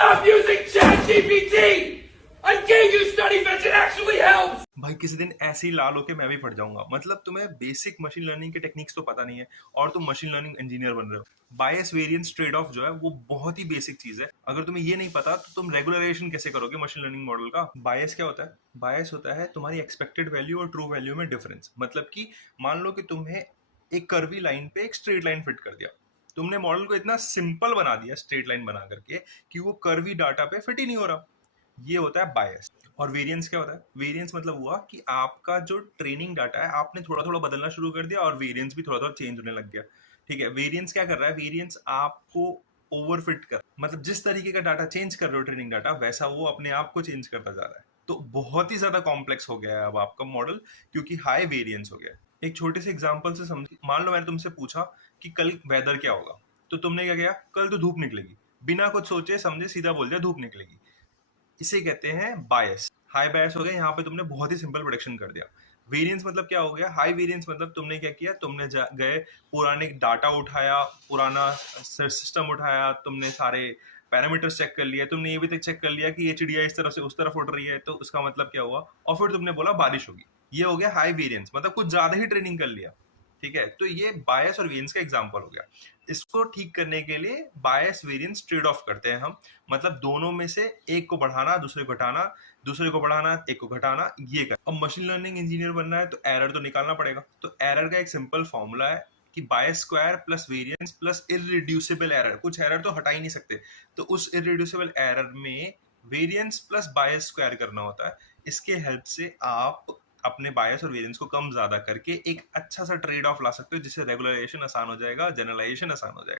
Stop using ChatGPT! I gave you StudyFetch, it actually helps! भाई किसी दिन ऐसे ही लाल होके मैं भी पढ़ जाऊंगा। मतलब तुम्हें बेसिक मशीन लर्निंग के टेक्निक्स तो पता नहीं है और तुम मशीन लर्निंग इंजीनियर बन रहे हो। बायस वेरिएंस ट्रेड ऑफ जो है वो बहुत ही बेसिक चीज है। अगर तुम्हें ये नहीं पता तो तुम रेगुलराइजेशन कैसे करोगे मशीन लर्निंग मॉडल का। बायस क्या होता है? बायस होता है तुम्हारी एक्सपेक्टेड वैल्यू और ट्रू वैल्यू में डिफरेंस। मतलब कि मान लो कि तुम्हें एक कर्वी लाइन पे एक स्ट्रेट लाइन फिट कर दिया, तुमने मॉडल को इतना सिंपल बना दिया स्ट्रेट लाइन बना करके कि वो कर्वी डाटा पे फिट ही नहीं हो रहा। ये होता है बायस। और वेरिएंस क्या होता है? वेरिएंस मतलब हुआ कि आपका जो ट्रेनिंग डाटा है आपने थोड़ा थोड़ा बदलना शुरू कर दिया और वेरिएंस भी थोड़ा थोड़ा चेंज होने लग गया। ठीक है, वेरिएंस क्या कर रहा है? वेरिएंस आपको ओवरफिट कर, मतलब जिस तरीके का डाटा चेंज कर रहे हो ट्रेनिंग डाटा, वैसा वो अपने आप को चेंज करता जा रहा है। तो बहुत ही ज्यादा कॉम्प्लेक्स हो गया है अब आपका मॉडल, क्योंकि हाई वेरिएंस हो गया है। एक छोटे से एग्जांपल से समझ, मान लो मैंने तुमसे पूछा कि कल वेदर क्या होगा, तो तुमने क्या किया? कल तो धूप निकलेगी। बिना कुछ सोचे समझे सीधा बोल दिया धूप निकलेगी। इसे कहते हैं बायस। हाई बायस हो गया, यहाँ पे तुमने बहुत ही सिंपल प्रोडिक्शन कर दिया। वेरिएंस मतलब क्या हो गया? हाई वेरिएंस मतलब तुमने क्या किया? तुमने गए पुराने डाटा उठाया, पुराना सिस्टम उठाया, तुमने सारे पैरामीटर्स चेक कर लिया, तुमने ये भी तक चेक कर लिया कि ये चिड़िया इस तरफ से उस तरफ उड़ रही है, तो उसका मतलब क्या हुआ, और फिर तुमने बोला बारिश होगी। ये हो गया हाई वेरिएंस, मतलब कुछ ज्यादा ही ट्रेनिंग कर लिया। ठीक है, तो ये बायस और वेरिएंस का एग्जांपल हो गया। इसको ठीक करने के लिए बायस वेरिएंस ट्रेड ऑफ करते हैं हम, मतलब दोनों में से एक को बढ़ाना, दूसरे को घटाना, दूसरे को बढ़ाना, एक को घटाना, ये कर। अब मशीन लर्निंग इंजीनियर बनना है तो एरर तो निकालना पड़ेगा। तो एरर का एक सिंपल फॉर्मूला है कि bias square plus variance plus irreducible error. कुछ एरर तो हटा ही नहीं सकते, तो उस इररिड्यूसिबल एरर में वेरिएंस प्लस बायस स्क्वायर करना होता है। इसके हेल्प से आप अपने बायस और वेरिएंस को कम ज्यादा करके एक अच्छा सा ट्रेड ऑफ ला सकते हो, जिससे रेगुलराइजेशन आसान हो जाएगा, जनरलाइजेशन आसान हो जाएगा।